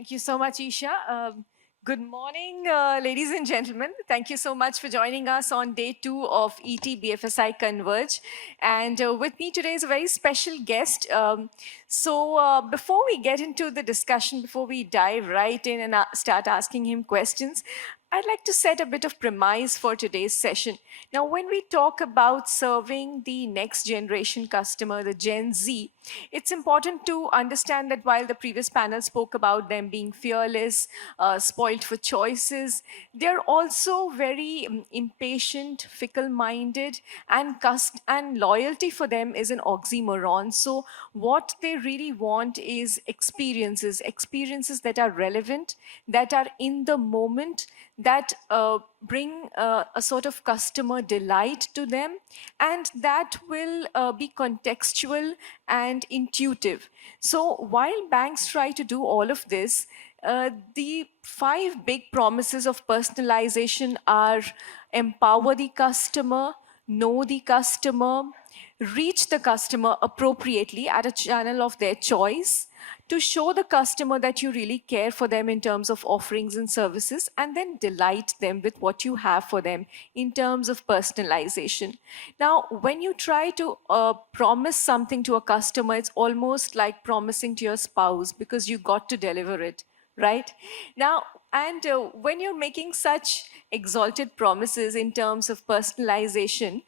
Thank you so much, Isha. Good morning, ladies and gentlemen. Thank you so much for joining us on day 2 of ETBFSI Converge. And with me today is a very special guest. Before we get into the discussion, before we dive right in and start asking him questions, I'd like to set a bit of premise for today's session. Now, when we talk about serving the next generation customer, the Gen Z, it's important to understand that while the previous panel spoke about them being fearless, spoiled for choices, they're also very impatient, fickle-minded, and loyalty for them is an oxymoron. So what they really want is experiences that are relevant, that are in the moment, that bring a sort of customer delight to them, and that will be contextual and intuitive. So while banks try to do all of this, the 5 big promises of personalization are empower the customer, know the customer, reach the customer appropriately at a channel of their choice, to show the customer that you really care for them in terms of offerings and services, and then delight them with what you have for them in terms of personalization. Now, when you try to promise something to a customer, it's almost like promising to your spouse because you got to deliver it, right? Now, and when you're making such exalted promises in terms of personalization,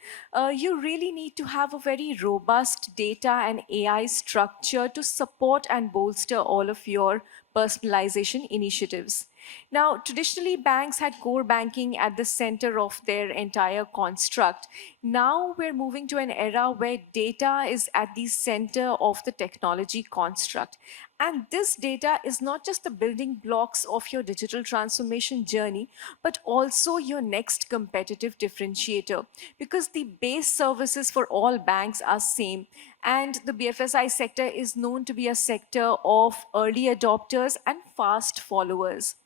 you really need to have a very robust data and AI structure to support and bolster all of your personalization initiatives. Now, traditionally, banks had core banking at the center of their entire construct. Now we're moving to an era where data is at the center of the technology construct. And this data is not just the building blocks of your digital transformation journey, but also your next competitive differentiator, because the base services for all banks are same. And the BFSI sector is known to be a sector of early adopters and fast followers.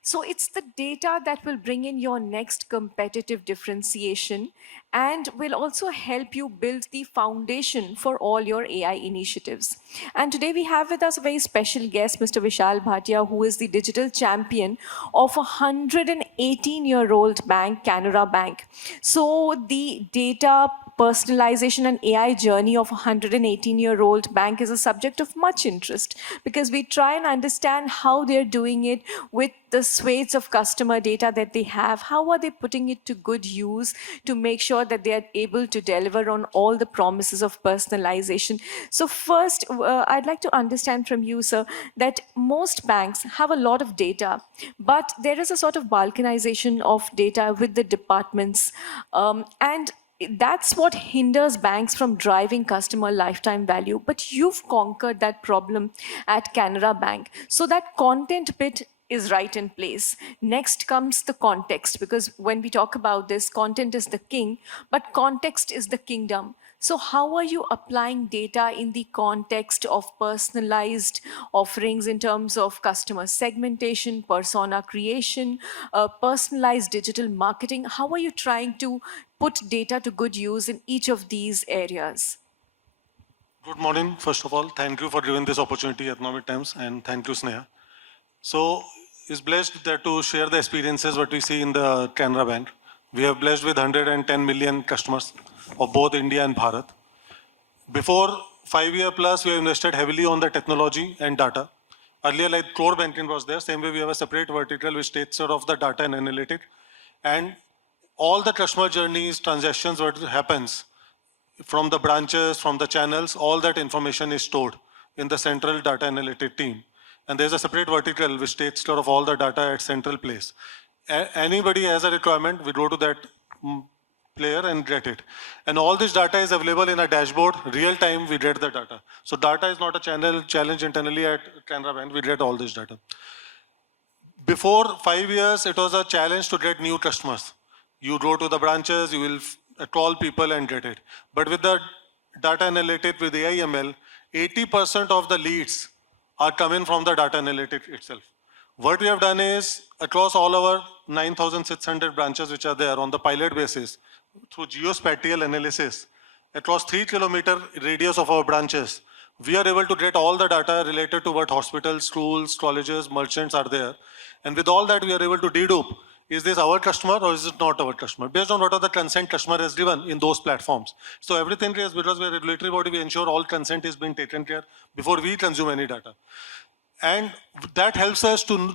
So it's the data that will bring in your next competitive differentiation and will also help you build the foundation for all your AI initiatives. And today we have with us a very special guest, Mr. Vishal Bhatia, who is the digital champion of a 118-year-old bank, Canara Bank. So the data personalization and AI journey of a 118-year-old bank is a subject of much interest because we try and understand how they're doing it with the swathes of customer data that they have. How are they putting it to good use to make sure that they are able to deliver on all the promises of personalization? So first, I'd like to understand from you, sir, that most banks have a lot of data, but there is a sort of balkanization of data with the departments. And that's what hinders banks from driving customer lifetime value. But you've conquered that problem at Canara Bank. So that content bit is right in place. Next comes the context, because when we talk about this, content is the king, but context is the kingdom. So how are you applying data in the context of personalized offerings in terms of customer segmentation, persona creation, personalized digital marketing? How are you trying to put data to good use in each of these areas? Good morning, first of all. Thank you for giving this opportunity, Economic Times, and thank you, Sneha. So, is blessed that to share the experiences what we see in the Canara Bank. We have blessed with 110 million customers of both India and Bharat. Before 5 year plus, we have invested heavily on the technology and data. Earlier, like core banking was there. Same way, we have a separate vertical which takes care of the data and analytics. And all the customer journeys, transactions, what happens from the branches, from the channels, all that information is stored in the central data analytic team. And there's a separate vertical which takes care of all the data at central place. Anybody has a requirement, we go to that player and get it. And all this data is available in a dashboard, real time we get the data. So data is not a challenge internally at Canara Bank, we get all this data. Before 5 years, it was a challenge to get new customers. You go to the branches, you will call people and get it. But with the data analytics, with AI/ML, 80% of the leads are coming from the data analytics itself. What we have done is, across all our 9,600 branches which are there on the pilot basis, through geospatial analysis, across 3 kilometer radius of our branches, We are able to get all the data related to what hospitals, schools, colleges, merchants are there. And with all that, we are able to dedupe, is this our customer or is it not our customer? Based on what are the consent customer has given in those platforms. So everything is, because we are a regulatory body, we ensure all consent is being taken care before we consume any data. And that helps us to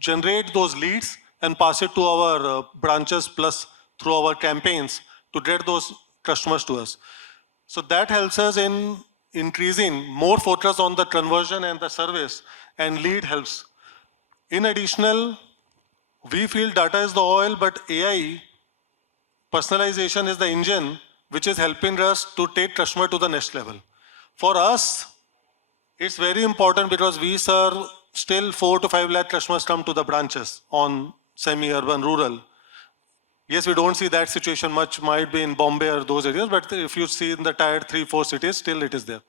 generate those leads and pass it to our branches plus through our campaigns to get those customers to us. So that helps us in increasing more focus on the conversion and the service, and lead helps. In additional, we feel data is the oil, but AI, personalization is the engine which is helping us to take customer to the next level. For us, it's very important because we serve still 4 to 5 lakh customers come to the branches on semi-urban, rural. Yes, we don't see that situation much, might be in Bombay or those areas, but if you see in the tier 3, 4 cities, still it is there.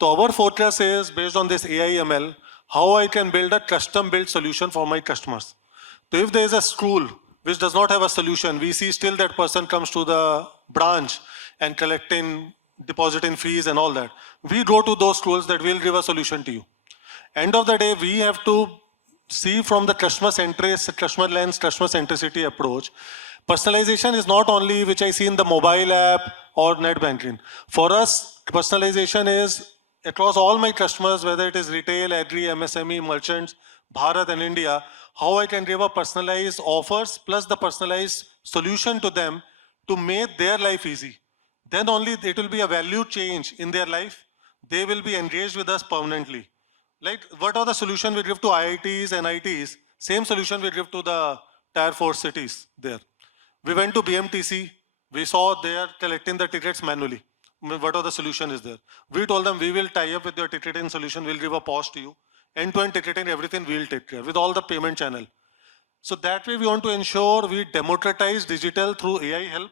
So our focus is based on this AI ML, how I can build a custom built solution for my customers. So if there is a school which does not have a solution, we see still that person comes to the branch and collecting, depositing fees and all that. We go to those schools that will give a solution to you. End of the day, we have to see from the customer centricity, customer lens, customer centricity approach. Personalization is not only which I see in the mobile app or net banking. For us, personalization is across all my customers, whether it is retail, agri, MSME, merchants, Bharat and India, how I can give a personalized offers plus the personalized solution to them to make their life easy. Then only it will be a value change in their life. They will be engaged with us permanently. Like, what are the solution we give to IITs and ITs? Same solution we give to the tier 4 cities there. We went to BMTC. We saw they are collecting the tickets manually. What are the solution is there? We told them we will tie up with your ticketing solution. We'll give a pause to you. End-to-end ticketing, everything we'll take care with all the payment channel. So that way we want to ensure we democratize digital through AI help,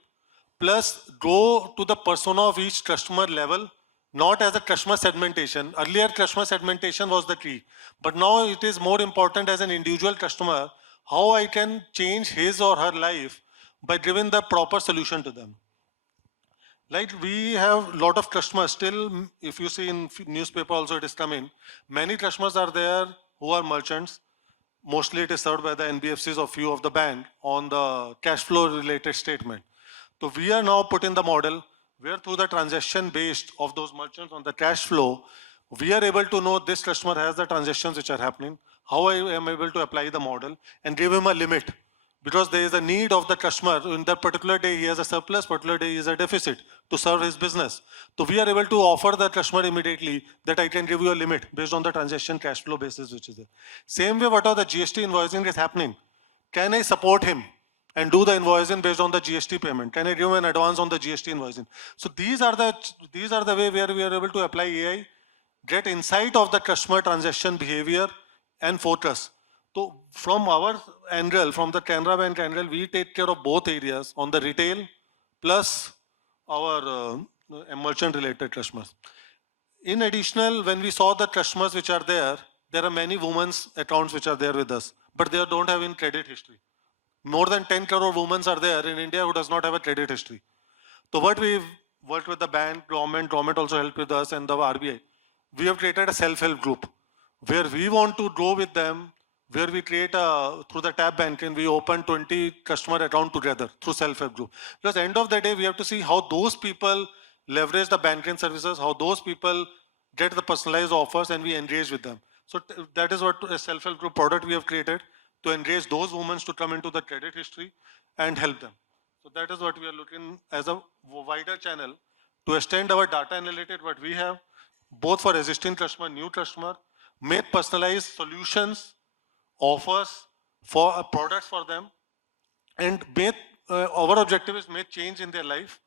plus go to the persona of each customer level, not as a customer segmentation. Earlier customer segmentation was the key, but now it is more important as an individual customer, how I can change his or her life by giving the proper solution to them. Like, we have a lot of customers still, if you see in newspaper also it is coming, many customers are there who are merchants. Mostly it is served by the NBFCs or few of the bank on the cash flow related statement. So we are now putting the model where through the transaction based of those merchants on the cash flow, we are able to know this customer has the transactions which are happening, how I am able to apply the model and give him a limit. Because there is a need of the customer. In that particular day, he has a surplus, particular day, he has a deficit to serve his business. So we are able to offer the customer immediately that I can give you a limit based on the transaction cash flow basis which is there. Same way, what are the GST invoicing is happening? Can I support him and do the invoicing based on the GST payment? Can I give him an advance on the GST invoicing? So these are the way where we are able to apply AI, get insight of the customer transaction behavior and focus. So from our angle, from the Canara Bank angle, we take care of both areas on the retail plus our merchant related customers. In additional, when we saw the customers which are there are many women's accounts which are there with us, but they don't have in credit history. More than 10 crore women are there in India who does not have a credit history. So what we've worked with the bank, government also helped with us and the RBI. We have created a self-help group where we want to go with them, where we create through the tab banking, we open 20 customer account together through self-help group. Because end of the day, we have to see how those people leverage the banking services, how those people get the personalized offers and we engage with them. So that is what a self-help group product we have created to engage those women to come into the credit history and help them. So that is what we are looking as a wider channel to extend our data analytics, what we have, both for existing customer, new customer, make personalized solutions, offers for products for them, and make, our objective is make change in their life,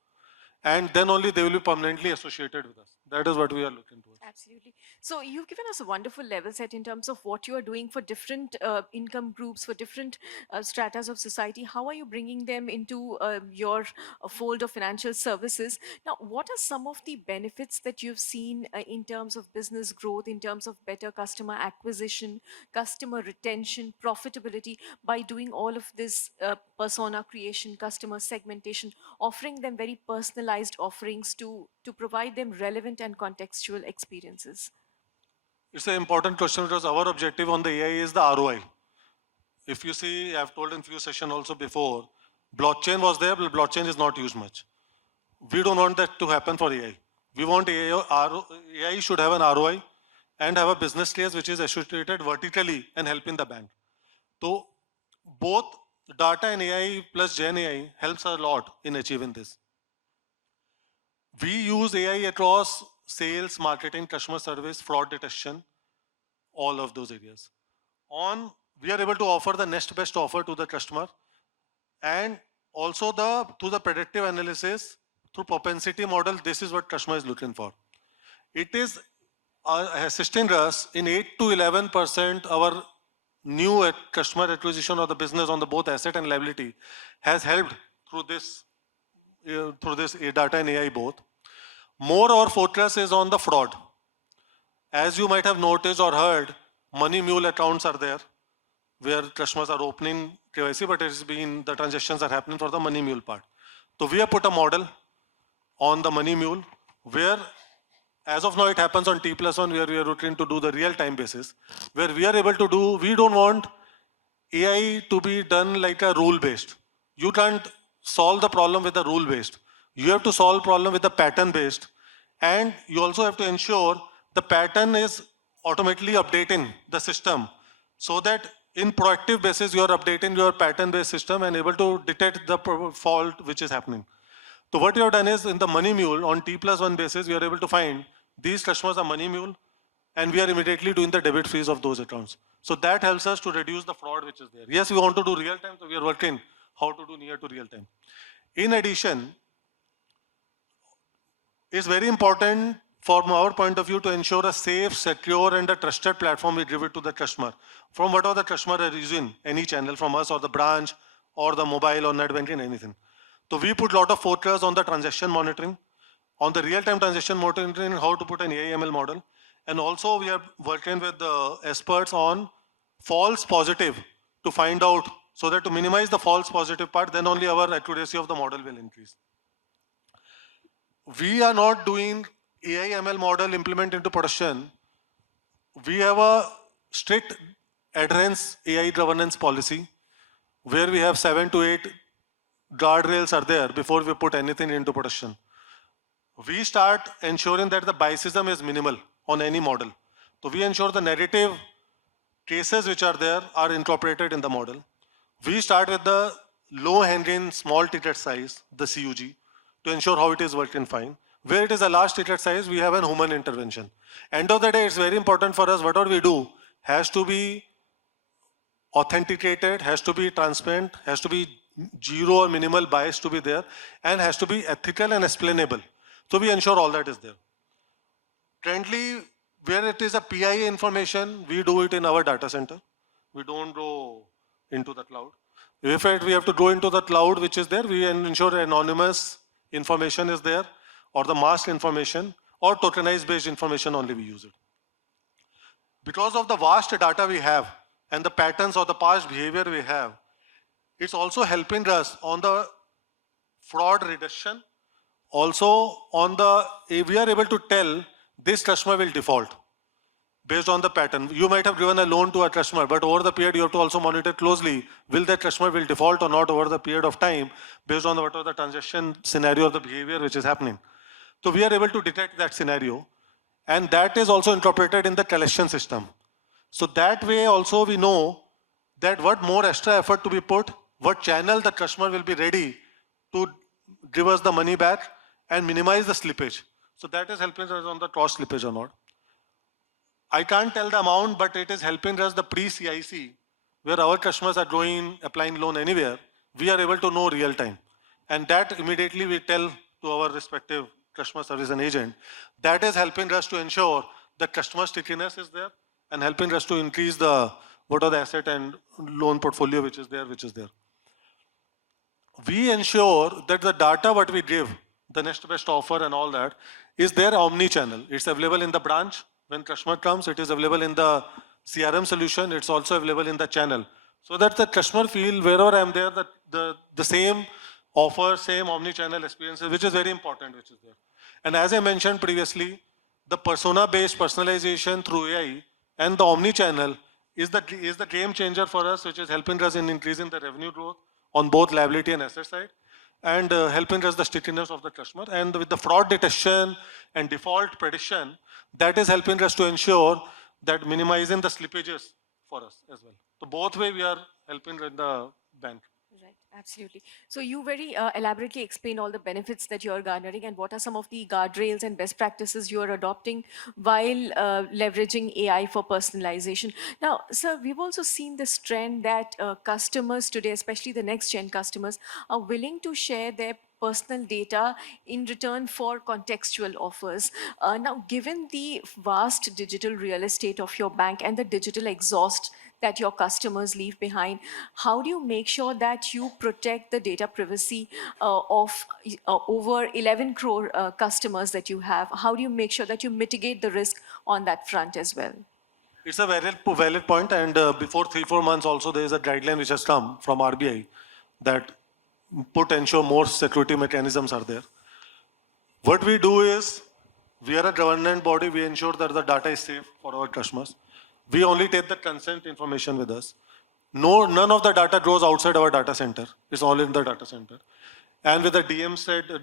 and then only they will be permanently associated with us. That is what we are looking towards. Absolutely. So you've given us a wonderful level set in terms of what you are doing for different income groups, for different stratas of society. How are you bringing them into your fold of financial services? Now, what are some of the benefits that you've seen in terms of business growth, in terms of better customer acquisition, customer retention, profitability by doing all of this persona creation, customer segmentation, offering them very personalized offerings to provide them relevant and contextual experiences? It's an important question because our objective on the AI is the ROI. If you see, I've told in few sessions also before, blockchain was there, but blockchain is not used much. We don't want that to happen for AI. We want AI should have an ROI and have a business case which is associated vertically and helping the bank. So both data and AI plus Gen AI helps a lot in achieving this. We use AI across sales, marketing, customer service, fraud detection, all of those areas. We are able to offer the next best offer to the customer, and also through the predictive analysis, through propensity model, this is what customer is looking for. It is assisting us in 8 to 11% our new customer acquisition of the business on the both asset and liability has helped through this data and AI both. More our focus is on the fraud. As you might have noticed or heard, money mule accounts are there where customers are opening KYC, but the transactions are happening for the money mule part. So we have put a model on the money mule where, as of now, it happens on T+1 where we are looking to do the real-time basis, where we are able to do, we don't want AI to be done like a rule-based. You can't solve the problem with the rule-based. You have to solve problem with the pattern-based, and you also have to ensure the pattern is automatically updating the system so that in proactive basis you are updating your pattern-based system and able to detect the fault which is happening. So what you have done is in the money mule on T+1 basis, you are able to find these customers are money mule, and we are immediately doing the debit fees of those accounts. So that helps us to reduce the fraud which is there. Yes, we want to do real time, so we are working how to do near to real time. In addition, it's very important from our point of view to ensure a safe, secure, and a trusted platform we give it to the customer. From whatever the customer are using, any channel from us or the branch or the mobile or net banking, anything. So we put a lot of focus on the transaction monitoring, on the real-time transaction monitoring, how to put an AI/ML model. And also we are working with the experts on false positive to find out, so that to minimize the false positive part, then only our accuracy of the model will increase. We are not doing AI/ML model implement into production. We have a strict adherence AI governance policy where we have 7 to 8 guardrails are there before we put anything into production. We start ensuring that the biasism is minimal on any model. So we ensure the narrative cases which are there are incorporated in the model. We start with the low-hanging small ticket size, the CUG, to ensure how it is working fine. Where it is a large ticket size, we have an human intervention. End of the day, it's very important for us, whatever we do has to be authenticated, has to be transparent, has to be zero or minimal bias to be there, and has to be ethical and explainable. So we ensure all that is there. Currently, where it is a PIA information, we do it in our data center. We don't go into the cloud. If we have to go into the cloud, which is there, we ensure anonymous information is there, or the masked information, or tokenized based information only we use it. Because of the vast data we have and the patterns of the past behavior we have, it's also helping us on the fraud reduction. Also on we are able to tell this customer will default based on the pattern. You might have given a loan to a customer, but over the period you have to also monitor closely, will that customer will default or not over the period of time based on whatever the transaction scenario or the behavior which is happening. So we are able to detect that scenario, and that is also incorporated in the collection system. So that way also we know that what more extra effort to be put, what channel the customer will be ready to give us the money back and minimize the slippage. So that is helping us on the cost slippage or not. I can't tell the amount, but it is helping us the pre-CIC, where our customers are going, applying loan anywhere, we are able to know real time. And that immediately we tell to our respective customer service and agent. That is helping us to ensure that customer stickiness is there and helping us to increase what are the asset and loan portfolio which is there. We ensure that the data what we give, the next best offer and all that, is there omni-channel. It's available in the branch. When customer comes, it is available in the CRM solution. It's also available in the channel. So that the customer feel wherever I'm there, that the same offer, same omni-channel experiences, which is very important, which is there. And as I mentioned previously, the persona-based personalization through AI and the omni-channel is the game changer for us, which is helping us in increasing the revenue growth on both liability and asset side, and helping us the stickiness of the customer. And with the fraud detection and default prediction, that is helping us to ensure that minimizing the slippages for us as well. So both way we are helping with the bank. Right, absolutely. So you very elaborately explained all the benefits that you're garnering and what are some of the guardrails and best practices you are adopting while leveraging AI for personalization. Now, sir, we've also seen this trend that customers today, especially the next gen customers, are willing to share their personal data in return for contextual offers. Now, given the vast digital real estate of your bank and the digital exhaust that your customers leave behind, how do you make sure that you protect the data privacy of over 11 crore customers that you have? How do you make sure that you mitigate the risk on that front as well? It's a valid point, and before 3-4 months also there is a guideline which has come from RBI that ensure more security mechanisms are there. What we do is, we are a government body, we ensure that the data is safe for our customers. We only take the consent information with us. No, none of the data goes outside our data center. It's all in the data center. And with the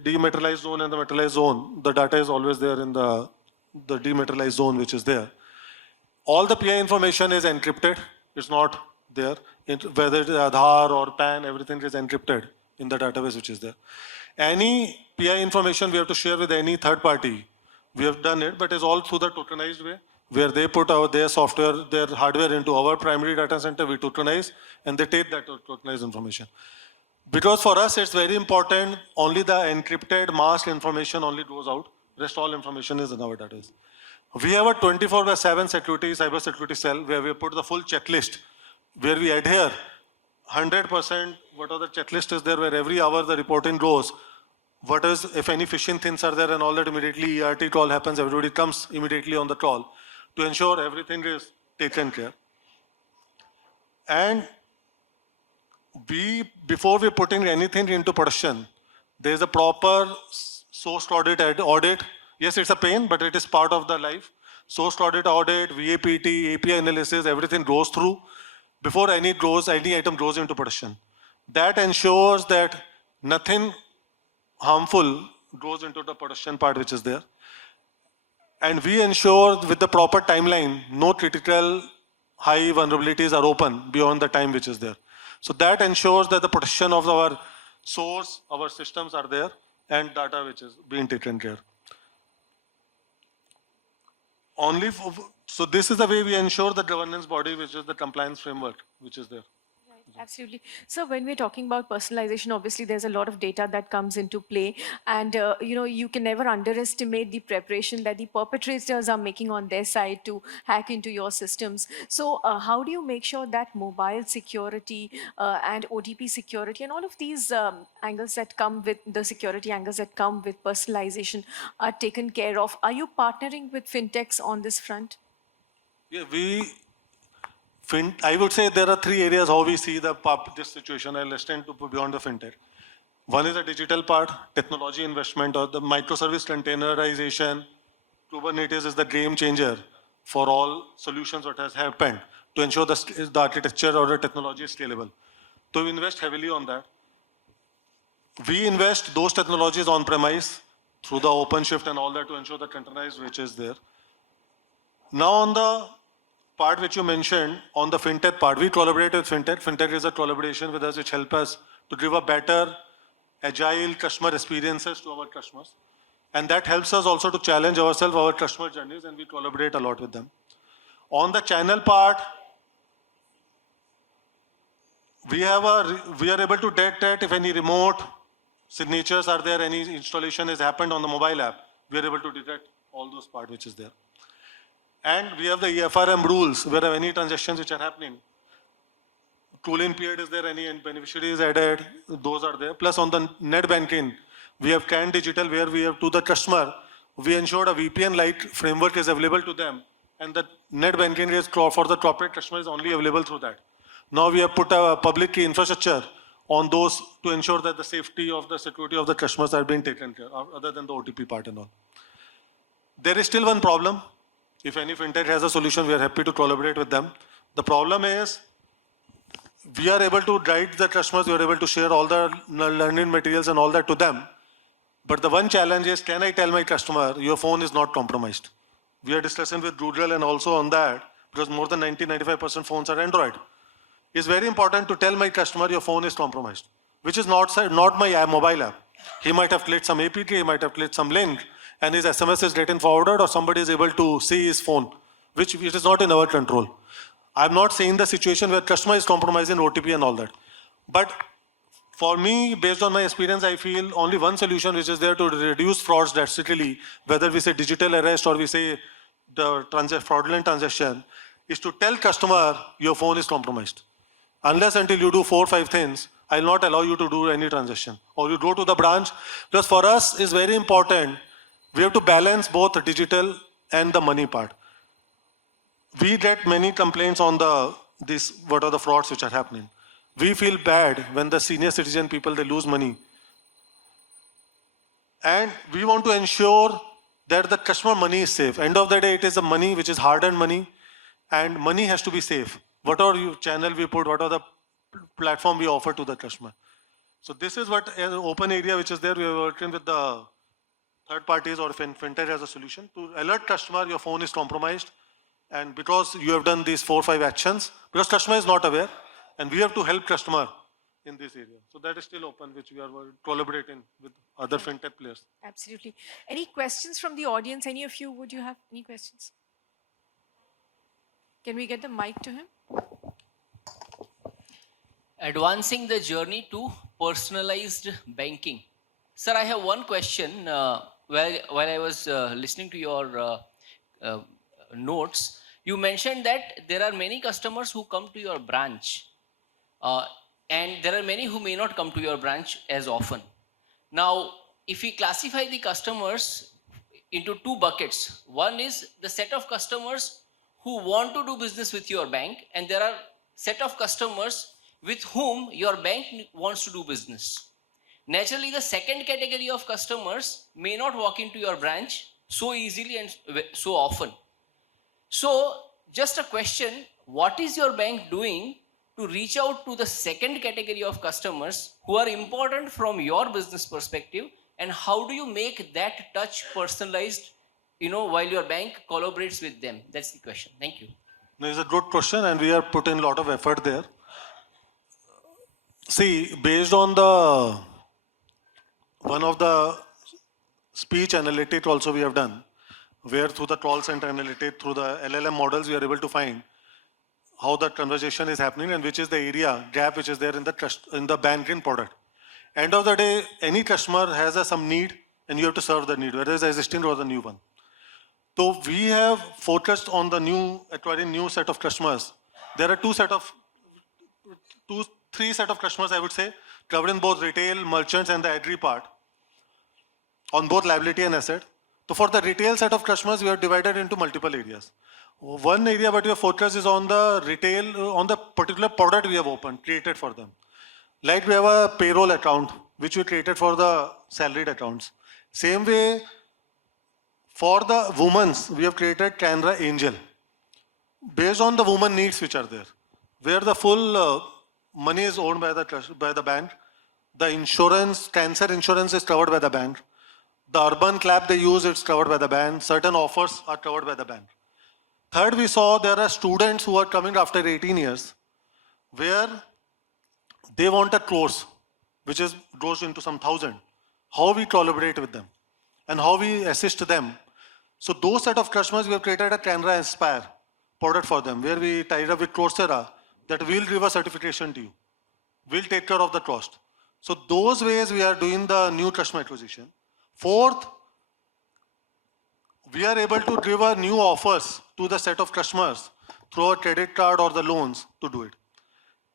dematerialized zone and the materialized zone, the data is always there in the dematerialized zone which is there. All the PI information is encrypted. It's not there. Whether it is Aadhaar or PAN, everything is encrypted in the database which is there. Any PI information we have to share with any third party, we have done it, but it's all through the tokenized way, where they put their software, their hardware into our primary data center, we tokenize, and they take that tokenized information. Because for us, it's very important, only the encrypted masked information only goes out. Rest all information is in our database. We have a 24/7 cyber security cell where we put the full checklist, where we adhere 100% what are the checklist is there, where every hour the reporting goes. What is, if any phishing things are there and all that, immediately ERT call happens, everybody comes immediately on the call to ensure everything is taken care. And before we're putting anything into production, there's a proper source audit. Yes, it's a pain, but it is part of the life. Source audit, VAPT, API analysis, everything goes through before any item goes into production. That ensures that nothing harmful goes into the production part which is there. And we ensure with the proper timeline, no critical high vulnerabilities are open beyond the time which is there. So that ensures that the protection of our source, our systems are there, and data which is being taken care. So this is the way we ensure the governance body, which is the compliance framework, which is there. Absolutely. So when we're talking about personalization, obviously there's a lot of data that comes into play, and you can never underestimate the preparation that the perpetrators are making on their side to hack into your systems. So how do you make sure that mobile security and OTP security and all of these angles that come with the security angles that come with personalization are taken care of? Are you partnering with fintechs on this front? Yeah, I would say there are 3 areas how we see this situation. I'll extend to beyond the fintech. One is the digital part, technology investment, or the microservice containerization. Kubernetes is the game changer for all solutions that has happened to ensure the architecture or the technology is scalable. So we invest heavily on that. We invest those technologies on premise through the OpenShift and all that to ensure the containerized which is there. Now on the part which you mentioned, on the fintech part, we collaborate with fintech. Fintech is a collaboration with us which help us to give a better, agile customer experiences to our customers. And that helps us also to challenge ourselves, our customer journeys, and we collaborate a lot with them. On the channel part, we are able to detect if any remote signatures are there, any installation has happened on the mobile app, we are able to detect all those part which is there. And we have the EFRM rules where any transactions which are happening. Cooling period is there, any beneficiary is added, those are there. Plus on the net banking, we have CAN Digital where we have to the customer, we ensured a VPN-like framework is available to them. And the net banking is for the corporate customer is only available through that. Now we have put a public key infrastructure on those to ensure that the safety of the security of the customers are being taken care of, other than the OTP part and all. There is still one problem. If any fintech has a solution, we are happy to collaborate with them. The problem is we are able to guide the customers, we are able to share all the learning materials and all that to them. But the one challenge is, can I tell my customer, your phone is not compromised? We are discussing with Google and also on that, because more than 90-95% phones are Android. It's very important to tell my customer your phone is compromised, which is not my mobile app. He might have clicked some APK, he might have clicked some link, and his SMS is getting forwarded, or somebody is able to see his phone, which it is not in our control. I'm not saying the situation where customer is compromising OTP and all that. But for me, based on my experience, I feel only one solution which is there to reduce frauds drastically, whether we say digital arrest or we say the fraudulent transaction, is to tell customer your phone is compromised. Unless until you do 4 or 5 things, I'll not allow you to do any transaction. Or you go to the branch, because for us is very important, we have to balance both the digital and the money part. We get many complaints on what are the frauds which are happening. We feel bad when the senior citizen people, they lose money. And we want to ensure that the customer money is safe. End of the day, it is a money which is hard-earned money, and money has to be safe. Whatever channel we put, what are the platform we offer to the customer. So this is what an open area which is there. We are working with the third parties or fintech as a solution to alert customer your phone is compromised. And because you have done these 4 or 5 actions, because customer is not aware, and we have to help customer in this area. So that is still open, which we are collaborating with other fintech players. Absolutely. Any questions from the audience? Any of you, would you have any questions? Can we get the mic to him? Advancing the journey to personalized banking. Sir, I have one question. While I was listening to your notes, you mentioned that there are many customers who come to your branch, and there are many who may not come to your branch as often. Now, if we classify the customers into 2 buckets, one is the set of customers who want to do business with your bank, and there are set of customers with whom your bank wants to do business. Naturally, the second category of customers may not walk into your branch so easily and so often. So, just a question, what is your bank doing to reach out to the second category of customers who are important from your business perspective, and how do you make that touch personalized, while your bank collaborates with them? That's the question. Thank you. That is a good question, and we are putting a lot of effort there. See, based on one of the speech analytics also we have done, where through the call center analytics, through the LLM models, we are able to find how the conversation is happening and which is the area gap which is there in the banking product. End of the day, any customer has some need, and you have to serve the need, whether it's existing or the new one. So we have focused on the acquiring new set of customers. There are three set of customers, I would say, covering both retail, merchants, and the agri part, on both liability and asset. So for the retail set of customers, we have divided into multiple areas. One area what we have focused is on the retail, on the particular product we have created for them. Like we have a payroll account, which we created for the salaried accounts. Same way, for the women's, we have created Canara Angel, based on the woman needs which are there, where the full money is owned by the bank. The insurance, cancer insurance is covered by the bank. The urban clap they use, it's covered by the bank. Certain offers are covered by the bank. Third, we saw there are students who are coming after 18 years, where they want a course, which goes into some 1,000. How we collaborate with them and how we assist them. So those set of customers, we have created a Canara Inspire product for them, where we tied up with Coursera that we'll give a certification to you. We'll take care of the cost. So those ways we are doing the new customer acquisition. Fourth, we are able to give a new offers to the set of customers through a credit card or the loans to do it.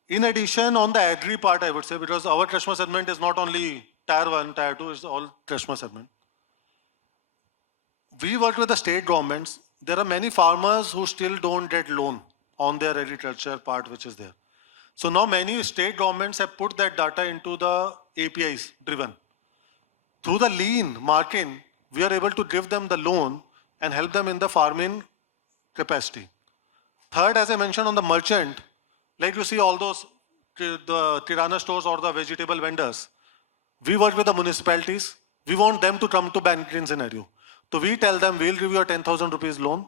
In addition, on the agri part, I would say, because our customer segment is not only tier 1, tier 2, it's all customer segment. We work with the state governments. There are many farmers who still don't get loan on their agriculture part which is there. So now many state governments have put that data into the APIs driven. Through the lean marking, we are able to give them the loan, and help them in the farming capacity. Third, as I mentioned on the merchant, like you see all those, the kirana stores or the vegetable vendors, we work with the municipalities. We want them to come to banking scenario. So we tell them, we'll give you a 10,000 rupees loan.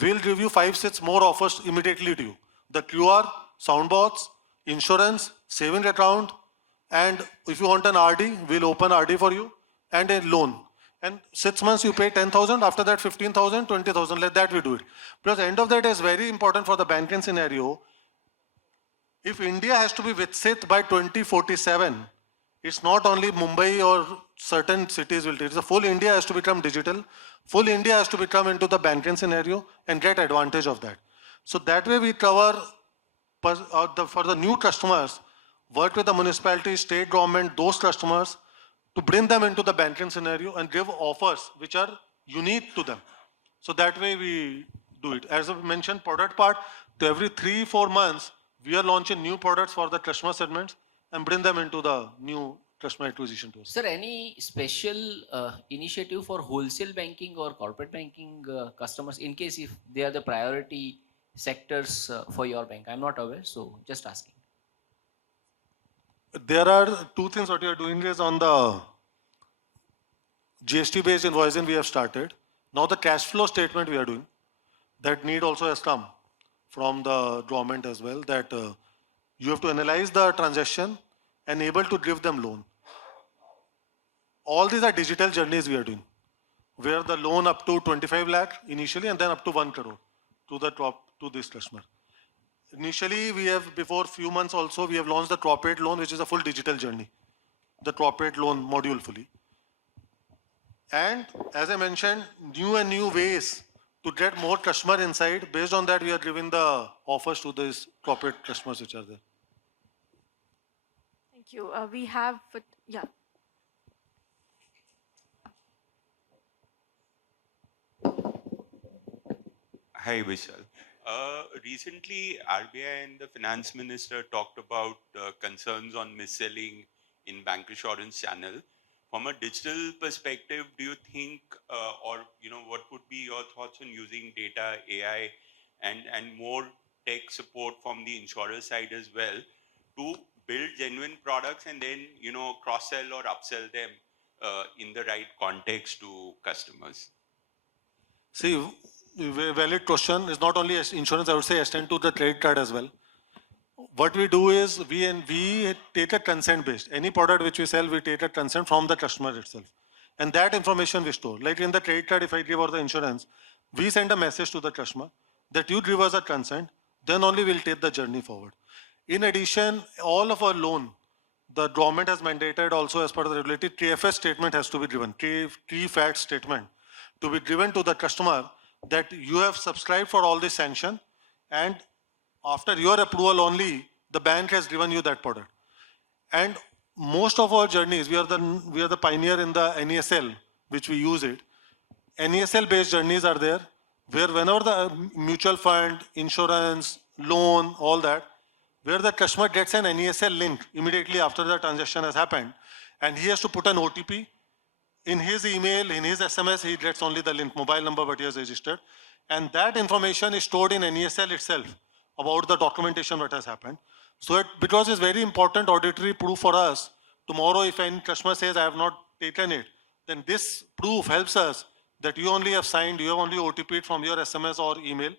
We'll give you 5-6 more offers immediately to you. The QR, soundboards, insurance, saving account, and if you want an RD, we'll open RD for you, and a loan. And 6 months you pay 10,000, after that 15,000, 20,000, like that we do it. Because end of that is very important for the banking scenario. If India has to be Viksit by 2047, it's not only Mumbai or certain cities will take it. It's the full India has to become digital. Full India has to become into the banking scenario and get advantage of that. So that way we cover for the new customers, work with the municipality, state government, those customers to bring them into the banking scenario and give offers which are unique to them. So that way we do it. As I mentioned, product part, to every 3-4 months, we are launching new products for the customer segments and bring them into the new customer acquisition tools. Sir, any special initiative for wholesale banking or corporate banking customers in case if they are the priority sectors for your bank? I'm not aware, so just asking. There are two things what we are doing is on the GST based invoicing we have started. Now the cash flow statement we are doing, that need also has come from the government as well, that you have to analyze the transaction and able to give them loan. All these are digital journeys we are doing, where the loan up to 25 lakh initially and then up to 1 crore to the top to this customer. Initially, we have, before few months also, we have launched the corporate loan, which is a full digital journey, the corporate loan module fully. And as I mentioned, new ways to get more customer insight. Based on that, we are giving the offers to these corporate customers which are there. Thank you. We have, yeah. Hi, Vishal. Recently, RBI and the finance minister talked about concerns on mis-selling in bancassurance channel. From a digital perspective, do you think, or what would be your thoughts on using data, AI, and more tech support from the insurer side as well to build genuine products and then cross-sell or upsell them in the right context to customers? See, valid question is not only insurance, I would say extend to the credit card as well. What we do is we take a consent based. Any product which we sell, we take a consent from the customer itself. And that information we store. Like in the credit card, if I give or the insurance, we send a message to the customer that you give us a consent, then only we'll take the journey forward. In addition, all of our loan, the government has mandated also as part of the regulated KFS statement has to be given, key fact statement to be given to the customer that you have subscribed for all this sanction and after your approval only, the bank has given you that product. And most of our journeys, we are the pioneer in the NESL, which we use it. NESL based journeys are there, where whenever the mutual fund, insurance, loan, all that, where the customer gets an NESL link immediately after the transaction has happened, and he has to put an OTP. In his email, in his SMS, he gets only the link, mobile number what he has registered. And that information is stored in NESL itself about the documentation what has happened. So because it's very important auditory proof for us, tomorrow if any customer says I have not taken it, then this proof helps us that you only have signed, you have only OTP'd from your SMS or email.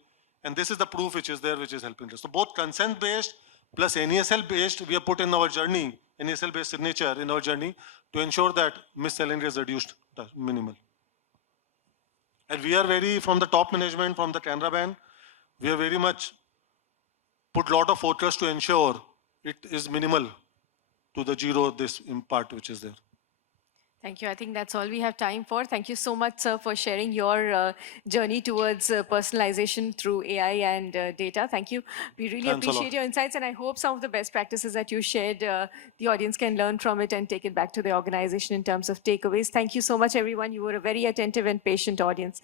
And this is the proof which is there, which is helping us. So both consent based plus NESL based, we have put in our journey, NESL based signature in our journey to ensure that mis-selling is reduced to minimal. And we are very, from the top management, from the Canara Bank, we are very much put a lot of focus to ensure it is minimal to the zero, this impact which is there. Thank you. I think that's all we have time for. Thank you so much, sir, for sharing your journey towards personalization through AI and data. Thank you. We really appreciate your insights, and I hope some of the best practices that you shared, the audience can learn from it and take it back to the organization in terms of takeaways. Thank you so much, everyone. You were a very attentive and patient audience.